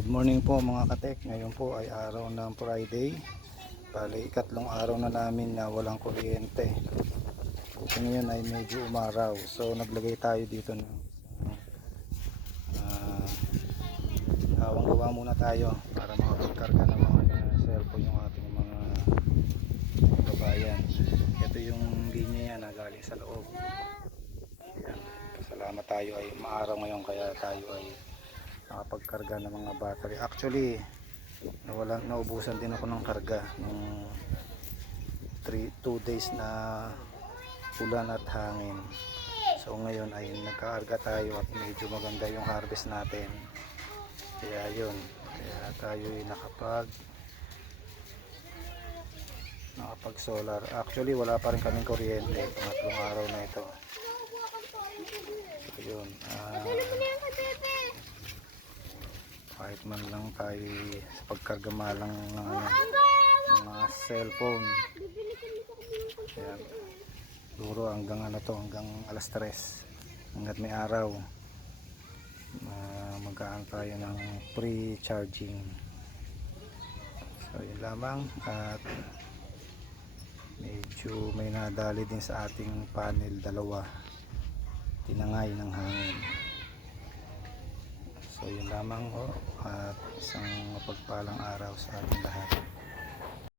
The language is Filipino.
Good morning po mga katek. Ngayon po ay araw ng Friday. Bali, ikatlong araw na namin na walang kuryente. So, ngayon ay medyo umaraw. So naglagay tayo dito ng uh, hawang gawa muna tayo para makapagkarga ng mga cellphone yung ating mga kabayan. Ito yung linya yan na galing sa loob. Yan. Salamat tayo ay maaraw ngayon kaya tayo ay nakapagkarga ng mga battery. Actually, nawala, naubusan din ako ng karga nung 2 days na ulan at hangin. So ngayon ay nagkaarga tayo at medyo maganda yung harvest natin. Kaya yun, kaya tayo ay nakapag nakapag solar. Actually wala pa rin kaming kuryente. Pangatlong araw na ito. So yun, ah, kahit man lang tayo sa pagkargamalang ng ano, mga cellphone. Ayan. Siguro hanggang ano to, hanggang alas 3 hanggat may araw. Uh, magkaan tayo ng pre-charging. So yun lamang at medyo may nadali din sa ating panel dalawa tinangay ng hangin. So yun lamang ho at isang mapagpalang araw sa ating lahat.